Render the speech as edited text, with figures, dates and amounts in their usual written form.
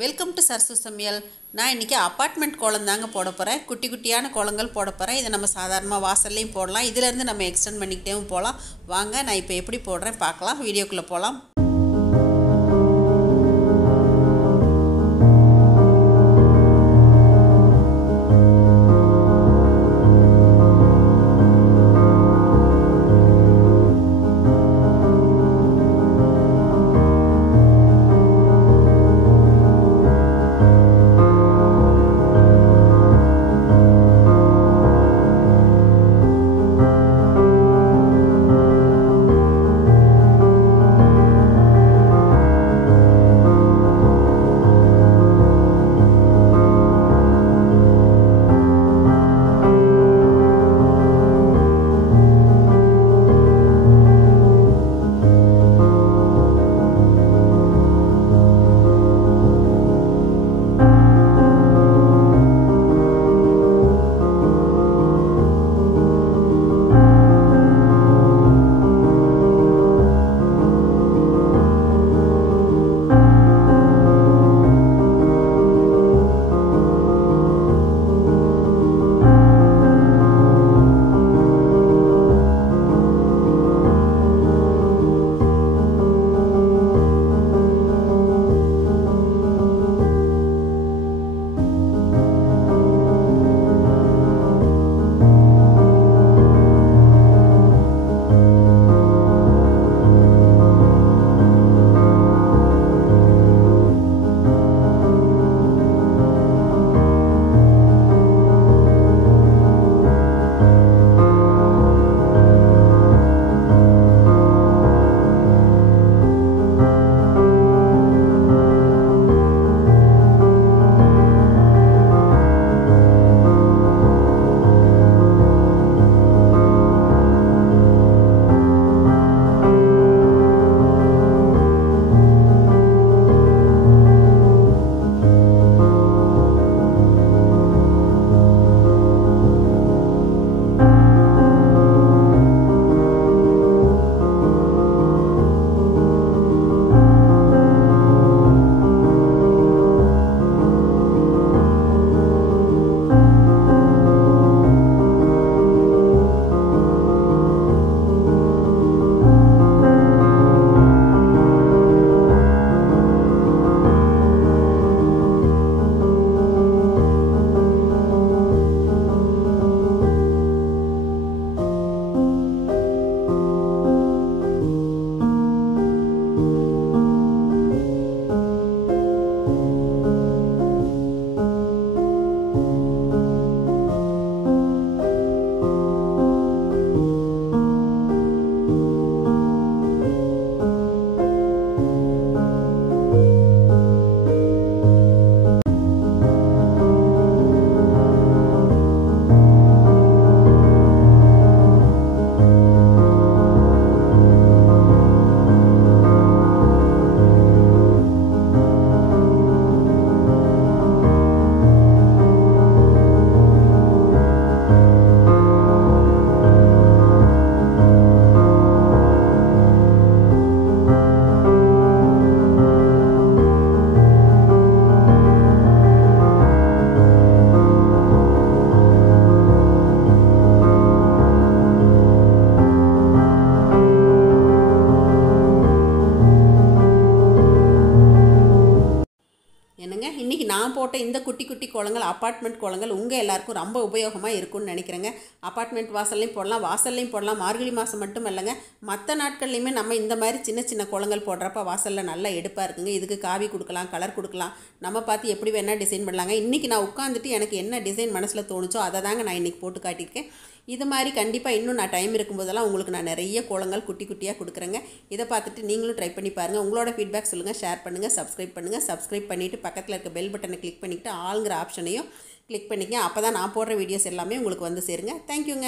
Welcome to Sarasu சமையல். நான் இன்றைக்கி அப்பார்ட்மெண்ட் கோலம் தாங்க போட போகிறேன். குட்டி குட்டியான கோலங்கள் போட போகிறேன். இதை நம்ம சாதாரணமாக வாசல்லையும் போடலாம். இதிலேருந்து நம்ம எக்ஸ்டெண்ட் பண்ணிக்கிட்டேவும் போகலாம். வாங்க நான் இப்போ எப்படி போடுறேன் பார்க்கலாம். வீடியோக்குள்ளே போகலாம். என்னங்க இன்றைக்கி நான் போட்ட இந்த குட்டி குட்டி கோலங்கள் அப்பார்ட்மெண்ட் கோலங்கள் உங்கள் எல்லாருக்கும் ரொம்ப உபயோகமாக இருக்கும்னு நினைக்கிறேங்க. அப்பார்ட்மெண்ட் வாசல்லையும் போடலாம், வாசல்லையும் போடலாம். மார்கழி மாதம் மட்டும் இல்லைங்க, மற்ற நாட்கள்லையுமே நம்ம இந்த மாதிரி சின்ன சின்ன கோலங்கள் போடுறப்ப வாசலில் நல்லா எடுப்பாக இருக்குங்க. இதுக்கு காவி கொடுக்கலாம், கலர் கொடுக்கலாம், நம்ம பார்த்து எப்படி வேணால் டிசைன் பண்ணலாங்க. இன்றைக்கி நான் உட்காந்துட்டு எனக்கு என்ன டிசைன் மனசில் தோணுச்சோ அதை தாங்க நான் இன்றைக்கி போட்டு காட்டியிருக்கேன். இது மாதிரி கண்டிப்பாக இன்னும் நான் டைம் இருக்கும்போதெல்லாம் உங்களுக்கு நான் நிறைய கோலங்கள் குட்டி குட்டியாக கொடுக்குறேங்க. இதை பார்த்துட்டு நீங்களும் ட்ரை பண்ணி பாருங்கள். உங்களோட ஃபீட்பேக் சொல்லுங்கள், ஷேர் பண்ணுங்கள், சப்ஸ்கிரைப் பண்ணுங்கள். சப்ஸ்கிரைப் பண்ணிவிட்டு பக்கத்தில் இருக்க பெல் பட்டனை கிளிக் பண்ணிவிட்டு ஆளுங்கிற ஆப்ஷனையும் கிளிக் பண்ணிக்கங்க. அப்போ தான் நான் போடுற வீடியோஸ் எல்லாமே உங்களுக்கு வந்து சேருங்க. தேங்க்யூங்க.